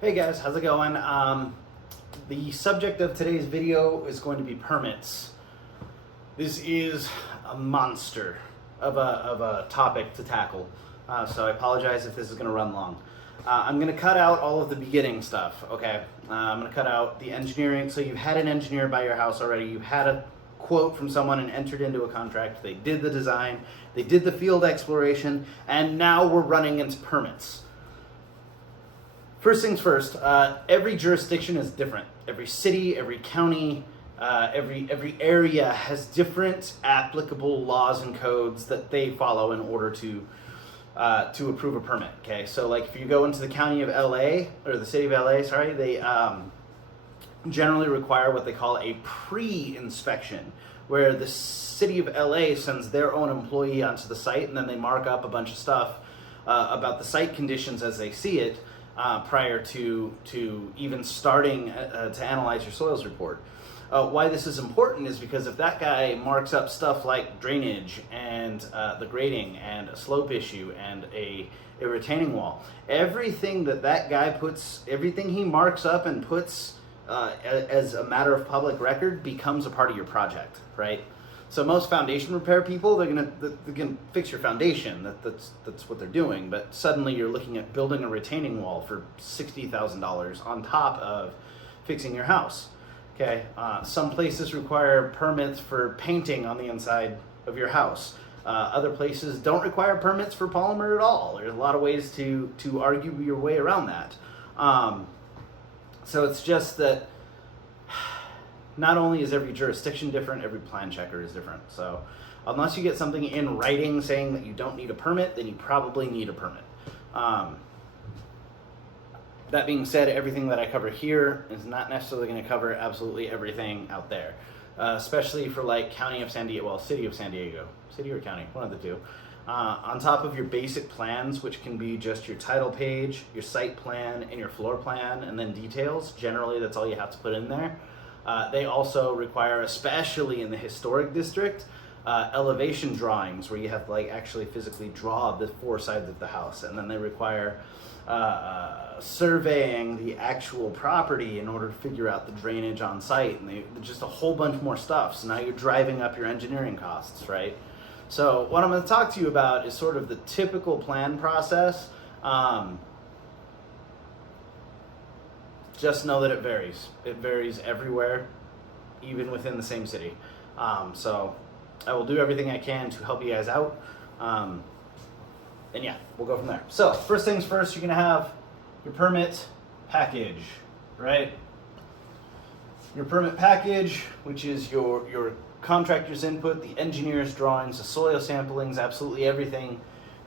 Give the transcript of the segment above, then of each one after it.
Hey guys, how's it going? The subject of today's video is going to be permits. This is a monster of a topic to tackle, so I apologize if this is going to run long. I'm going to cut out all of the beginning stuff, okay? I'm going to cut out the engineering. So you've had an engineer buy your house already, you had a quote from someone and entered into a contract, they did the design, they did the field exploration, and now we're running into permits. First things first, every jurisdiction is different. Every city, every county, every area has different applicable laws and codes that they follow in order to approve a permit. Okay, so like if you go into the county of LA, or the city of LA, sorry, they generally require what they call a pre-inspection, where the city of LA sends their own employee onto the site, and then they mark up a bunch of stuff about the site conditions as they see it, prior to even starting to analyze your soils report. Why this is important is because if that guy marks up stuff like drainage and the grading and a slope issue and a retaining wall, everything that guy puts, everything he marks up and puts as a matter of public record becomes a part of your project, right? So most foundation repair people, they're gonna fix your foundation. That's what they're doing. But suddenly you're looking at building a retaining wall for $60,000 on top of fixing your house. Okay. Some places require permits for painting on the inside of your house. Other places don't require permits for polymer at all. There's a lot of ways to argue your way around that. So it's just that not only is every jurisdiction different, every plan checker is different. So unless you get something in writing saying that you don't need a permit, then you probably need a permit. That being said, everything that I cover here is not necessarily going to cover absolutely everything out there, especially for like County of San Diego, well, City of San Diego, city or county, one of the two. On top of your basic plans, which can be just your title page, your site plan, and your floor plan, and then details. Generally, that's all you have to put in there. They also require, especially in the historic district, elevation drawings where you have to like actually physically draw the four sides of the house, and then they require surveying the actual property in order to figure out the drainage on site, and just a whole bunch more stuff. So now you're driving up your engineering costs, right? So what I'm going to talk to you about is sort of the typical plan process. Just know that it varies. It varies everywhere, even within the same city. So I will do everything I can to help you guys out. And yeah, we'll go from there. So first things first, you're going to have your permit package, right? Your permit package, which is your contractor's input, the engineer's drawings, the soil samplings, absolutely everything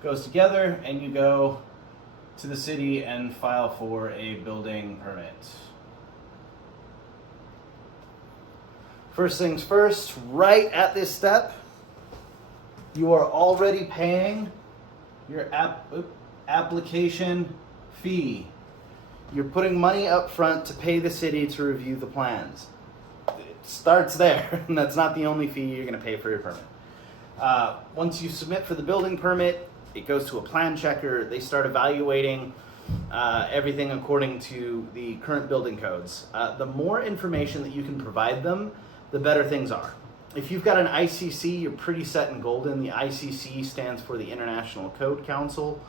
goes together, and you go to the city and file for a building permit. First things first, right at this step, you are already paying your application fee. You're putting money up front to pay the city to review the plans. It starts there, and that's not the only fee you're going to pay for your permit. Once you submit for the building permit, it goes to a plan checker. They start evaluating everything according to the current building codes. The more information that you can provide them, the better things are. If you've got an ICC, you're pretty set and golden. The ICC stands for the International Code Council.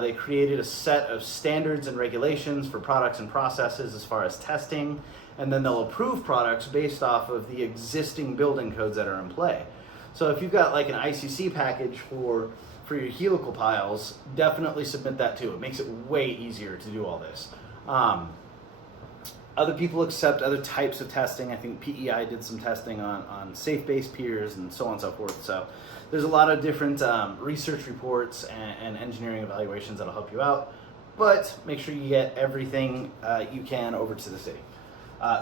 They created a set of standards and regulations for products and processes as far as testing, and then they'll approve products based off of the existing building codes that are in play. So if you've got like an ICC package for your helical piles, definitely submit that too. It makes it way easier to do all this. Other people accept other types of testing. I think PEI did some testing on safe base piers and so on and so forth. So there's a lot of different research reports and engineering evaluations that'll help you out. But make sure you get everything you can over to the city.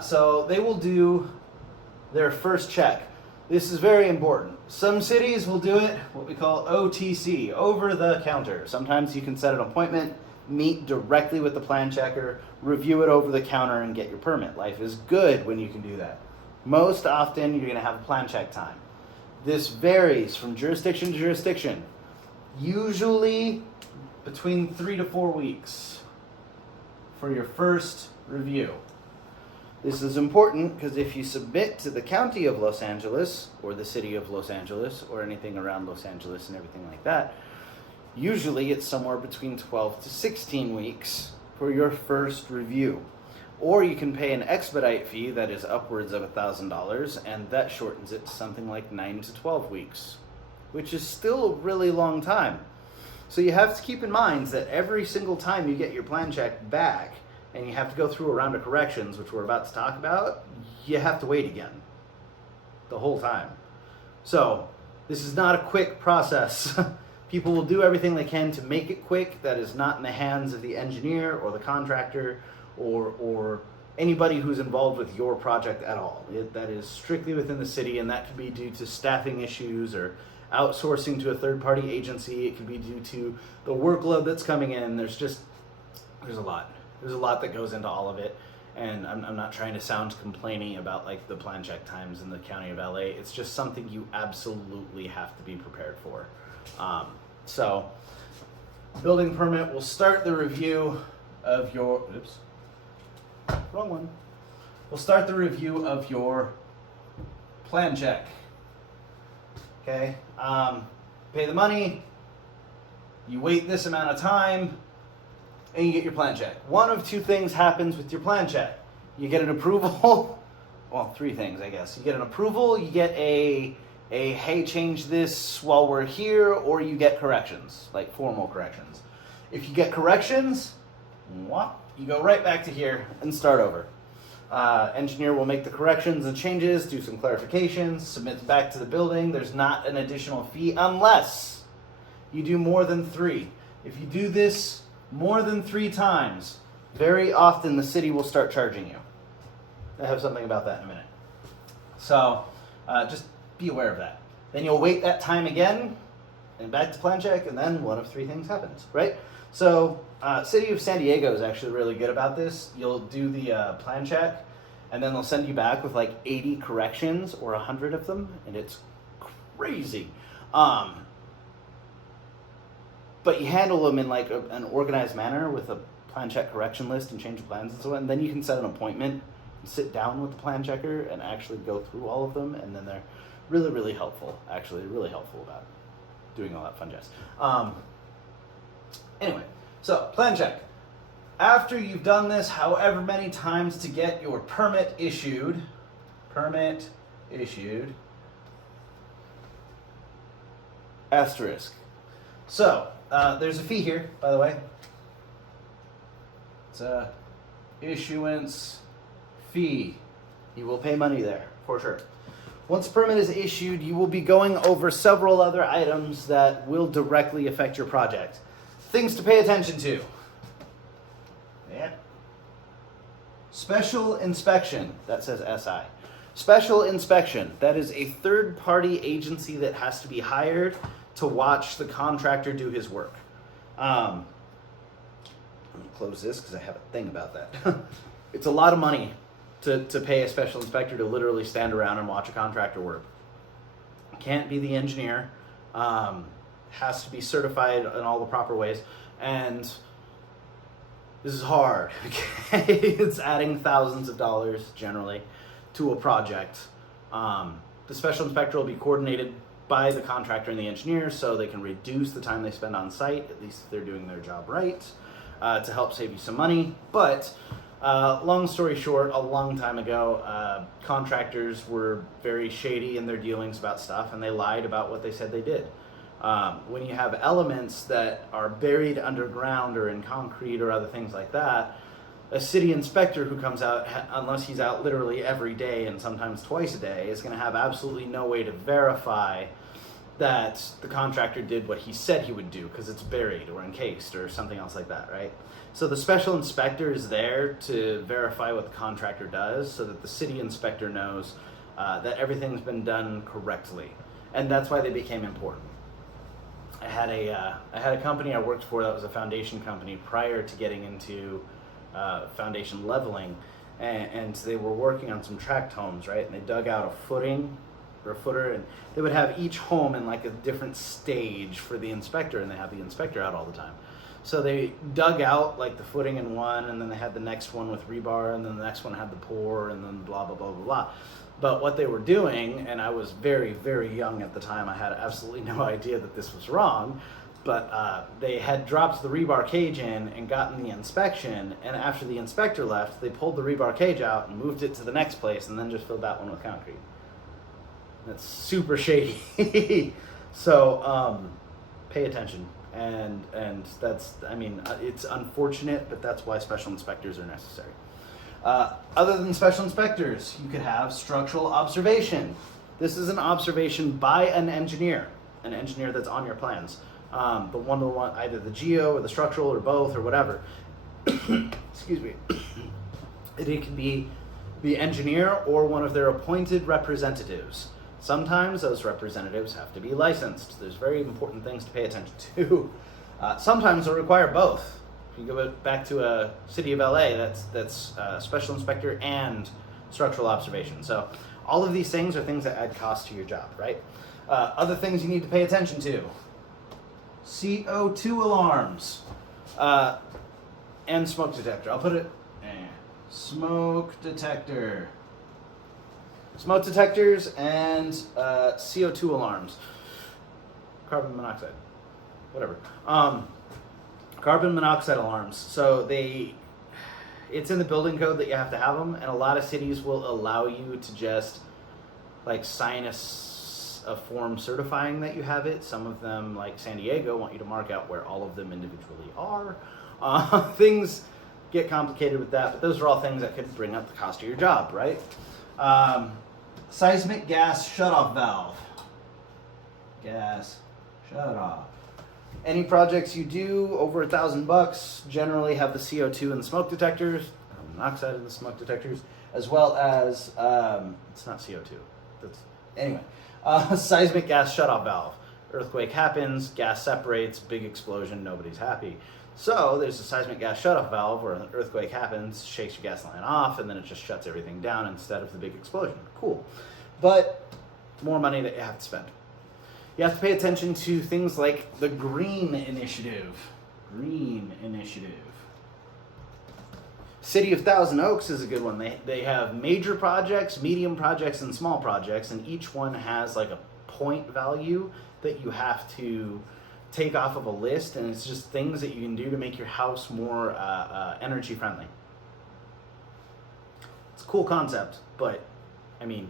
So they will do their first check. This is very important. Some cities will do it what we call OTC, over the counter. Sometimes you can set an appointment, meet directly with the plan checker, review it over the counter, and get your permit. Life is good when you can do that. Most often, you're going to have a plan check time. This varies from jurisdiction to jurisdiction. Usually between 3 to 4 weeks. for your first review. This is important because if you submit to the County of Los Angeles or the City of Los Angeles or anything around Los Angeles and everything like that, usually it's somewhere between 12 to 16 weeks for your first review. Or you can pay an expedite fee that is upwards of $1,000, and that shortens it to something like 9 to 12 weeks, which is still a really long time. So you have to keep in mind that every single time you get your plan check back, and you have to go through a round of corrections, which we're about to talk about, you have to wait again the whole time. So this is not a quick process. People will do everything they can to make it quick. That is not in the hands of the engineer or the contractor or anybody who's involved with your project at all. That is strictly within the city, and that could be due to staffing issues or outsourcing to a third-party agency. It could be due to the workload that's coming in. There's a lot. There's a lot that goes into all of it, and I'm not trying to sound complaining about like the plan check times in the County of LA. It's just something you absolutely have to be prepared for. So, building permit will start the review of your, wrong one. We'll start the review of your plan check. Okay, pay the money, you wait this amount of time, and you get your plan check. One of two things happens with your plan check. You get an approval, well, three things, I guess. You get an approval, you get a hey, change this while we're here, or you get corrections, like formal corrections. If you get corrections, you go right back to here and start over. Engineer will make the corrections and changes, do some clarifications, submit back to the building. There's not an additional fee unless you do more than 3. If you do this more than 3 times, very often the city will start charging you. I have something about that in a minute. So just be aware of that. Then you'll wait that time again and back to plan check, and then one of 3 things happens, right? So City of San Diego is actually really good about this. You'll do the plan check, and then they'll send you back with like 80 corrections or 100 of them, and it's crazy. But you handle them in like an organized manner with a plan check correction list and change of plans and so on. And then you can set an appointment and sit down with the plan checker and actually go through all of them. And then they're really, really helpful. Actually, really helpful about doing all that fun jazz. Anyway, so plan check. After you've done this however many times to get your permit issued, asterisk. So, there's a fee here, by the way. It's a issuance fee. You will pay money there, for sure. Once a permit is issued, you will be going over several other items that will directly affect your project. Things to pay attention to. Yeah. Special inspection. That says SI. Special inspection. That is a third-party agency that has to be hired to watch the contractor do his work. I'm going to close this because I have a thing about that. It's a lot of money to pay a special inspector to literally stand around and watch a contractor work. Can't be the engineer. Has to be certified in all the proper ways. And this is hard. Okay? It's adding thousands of dollars generally to a project. The special inspector will be coordinated by the contractor and the engineer so they can reduce the time they spend on site, at least if they're doing their job right, to help save you some money. But long story short, a long time ago, contractors were very shady in their dealings about stuff, and they lied about what they said they did. When you have elements that are buried underground or in concrete or other things like that, a city inspector who comes out, unless he's out literally every day and sometimes twice a day, is going to have absolutely no way to verify that the contractor did what he said he would do because it's buried or encased or something else like that, right? So the special inspector is there to verify what the contractor does so that the city inspector knows that everything's been done correctly. And that's why they became important. I had a company I worked for that was a foundation company prior to getting into foundation leveling, and they were working on some tract homes, right? And they dug out a footing or a footer, and they would have each home in like a different stage for the inspector, and they have the inspector out all the time. So they dug out like the footing in one, and then they had the next one with rebar, and then the next one had the pour, and then blah, blah, blah, blah, blah. But what they were doing, and I was very, very young at the time, I had absolutely no idea that this was wrong, but they had dropped the rebar cage in and gotten the inspection, and after the inspector left, they pulled the rebar cage out and moved it to the next place, and then just filled that one with concrete. That's super shady. So pay attention. And that's, I mean, it's unfortunate, but that's why special inspectors are necessary. Other than special inspectors, you could have structural observation. This is an observation by an engineer that's on your plans. The one, either the geo or the structural or both or whatever. Excuse me. It can be the engineer or one of their appointed representatives. Sometimes those representatives have to be licensed. There's very important things to pay attention to. Sometimes they'll require both. If you go back to a city of LA, that's special inspector and structural observation. So all of these things are things that add cost to your job, right? Other things you need to pay attention to. CO2 alarms and smoke detector. I'll put it, smoke detector. Smoke detectors and CO2 alarms. Carbon monoxide, whatever. Carbon monoxide alarms. So it's in the building code that you have to have them, and a lot of cities will allow you to just like sign a form certifying that you have it. Some of them, like San Diego, want you to mark out where all of them individually are. Things get complicated with that, but those are all things that could bring up the cost of your job, right? Seismic gas shutoff valve. Gas shutoff. Any projects you do over $1,000 generally have the CO2 and the smoke detectors, carbon monoxide in the smoke detectors, as well as it's not CO2. Anyway. Seismic gas shutoff valve. Earthquake happens, gas separates, big explosion, nobody's happy. So there's a seismic gas shutoff valve where an earthquake happens, shakes your gas line off, and then it just shuts everything down instead of the big explosion. Cool. But more money that you have to spend. You have to pay attention to things like the green initiative. Green initiative. City of Thousand Oaks is a good one. They have major projects, medium projects, and small projects, and each one has like a point value that you have to take off of a list, and it's just things that you can do to make your house more energy friendly. It's a cool concept, but I mean,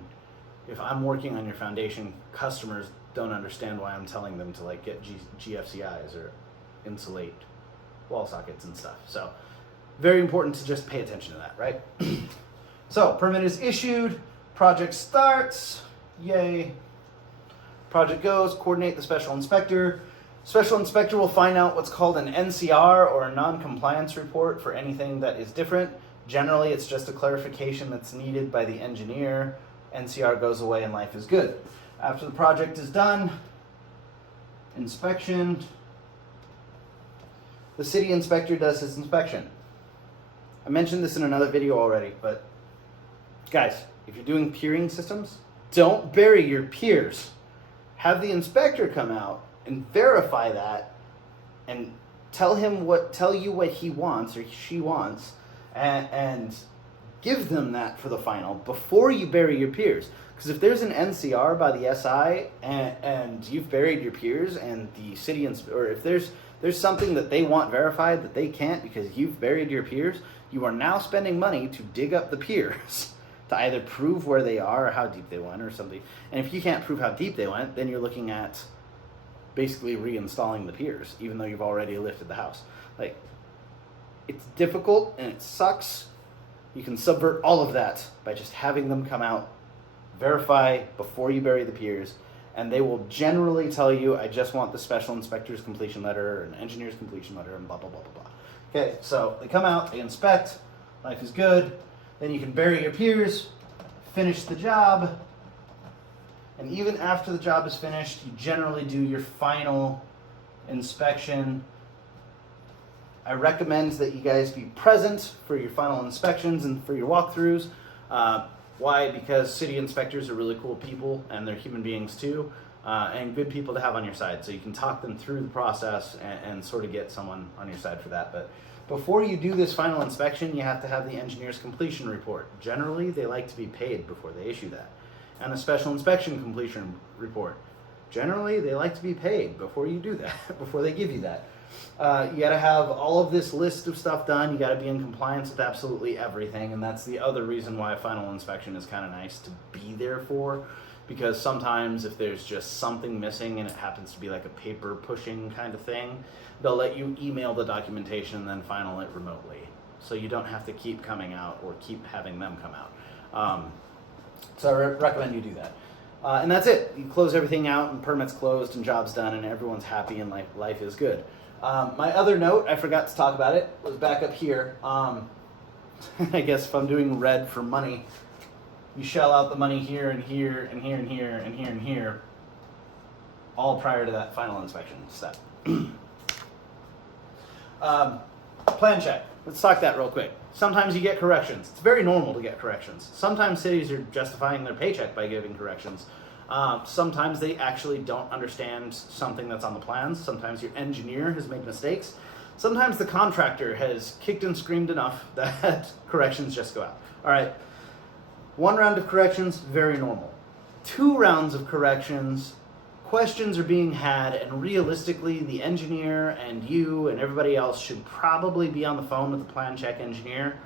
if I'm working on your foundation, customers don't understand why I'm telling them to like get GFCIs or insulate wall sockets and stuff. So very important to just pay attention to that, right? So permit is issued, project starts, yay. Project goes, coordinate the special inspector. Special inspector will find out what's called an NCR or a non-compliance report for anything that is different. Generally, it's just a clarification that's needed by the engineer. NCR goes away and life is good. After the project is done, inspection. The city inspector does his inspection. I mentioned this in another video already, but guys, if you're doing piering systems, don't bury your piers. Have the inspector come out and verify that and tell you what he wants or she wants and give them that for the final before you bury your piers. Because if there's an NCR by the SI and you've buried your piers and the city, or if there's something that they want verified that they can't because you've buried your piers, you are now spending money to dig up the piers to either prove where they are or how deep they went or something. And if you can't prove how deep they went, then you're looking at basically reinstalling the piers, even though you've already lifted the house. Like, it's difficult and it sucks. You can subvert all of that by just having them come out, verify before you bury the piers, and they will generally tell you, I just want the special inspector's completion letter or an engineer's completion letter and blah, blah, blah, blah, blah. Okay, so they come out, they inspect, life is good, then you can bury your piers, finish the job, and even after the job is finished, you generally do your final inspection. I recommend that you guys be present for your final inspections and for your walkthroughs. Why? Because city inspectors are really cool people and they're human beings too. and good people to have on your side, so you can talk them through the process and sort of get someone on your side for that. But before you do this final inspection, you have to have the engineer's completion report. Generally, they like to be paid before they issue that. And a special inspection completion report. Generally, they like to be paid before you do that, before they give you that. You got to have all of this list of stuff done. You got to be in compliance with absolutely everything, and that's the other reason why a final inspection is kind of nice to be there for, because sometimes if there's just something missing and it happens to be like a paper pushing kind of thing, they'll let you email the documentation and then final it remotely, so you don't have to keep coming out or keep having them come out. So I recommend you do that. And that's it. You close everything out and permit's closed and job's done and everyone's happy and life is good. My other note, I forgot to talk about it, was back up here. I guess if I'm doing red for money, you shell out the money here and here and here and here and here and here, all prior to that final inspection step. Plan check. Let's talk that real quick. Sometimes you get corrections. It's very normal to get corrections. Sometimes cities are justifying their paycheck by giving corrections. Sometimes they actually don't understand something that's on the plans. Sometimes your engineer has made mistakes. Sometimes the contractor has kicked and screamed enough that corrections just go out. All right, 1 round of corrections, very normal. 2 rounds of corrections, questions are being had, and realistically, the engineer and you and everybody else should probably be on the phone with the plan check engineer,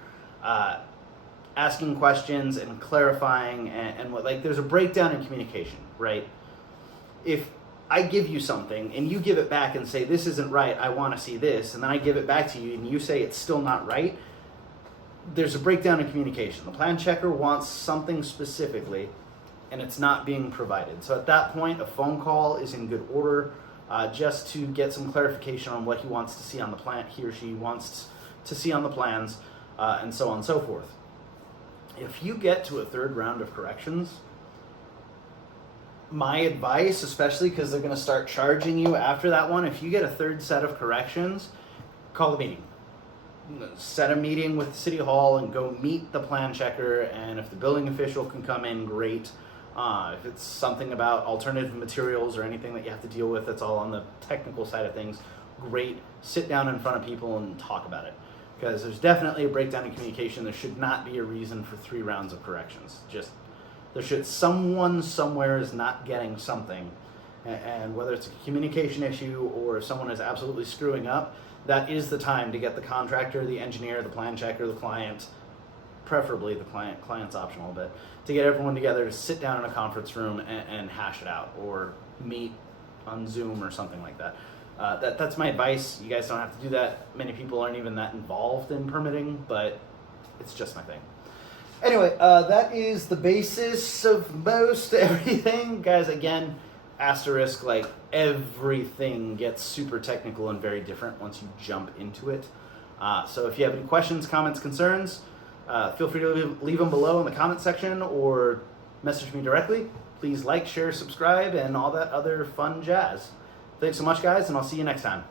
asking questions and clarifying, and what, like, there's a breakdown in communication, right? If I give you something and you give it back and say, this isn't right, I want to see this, and then I give it back to you and you say it's still not right, there's a breakdown in communication. The plan checker wants something specifically and it's not being provided. So at that point, a phone call is in good order, just to get some clarification on what he wants to see on the plan, he or she wants to see on the plans, and so on and so forth. If you get to a 3rd round of corrections, my advice, especially because they're going to start charging you after that one, if you get a 3rd set of corrections, call a meeting. Set a meeting with City Hall and go meet the plan checker, and if the building official can come in, great. If it's something about alternative materials or anything that you have to deal with that's all on the technical side of things, great. Sit down in front of people and talk about it. Because there's definitely a breakdown in communication. There should not be a reason for 3 rounds of corrections. Just, there should, someone somewhere is not getting something. And whether it's a communication issue or if someone is absolutely screwing up, that is the time to get the contractor, the engineer, the plan checker, the client, preferably the client's optional, but to get everyone together to sit down in a conference room and hash it out, or meet on Zoom or something like that. That's my advice. You guys don't have to do that. Many people aren't even that involved in permitting, but it's just my thing. Anyway, that is the basis of most everything. Guys, again, asterisk, like, everything gets super technical and very different once you jump into it. So if you have any questions, comments, concerns, feel free to leave them below in the comment section or message me directly. Please like, share, subscribe, and all that other fun jazz. Thanks so much, guys, and I'll see you next time.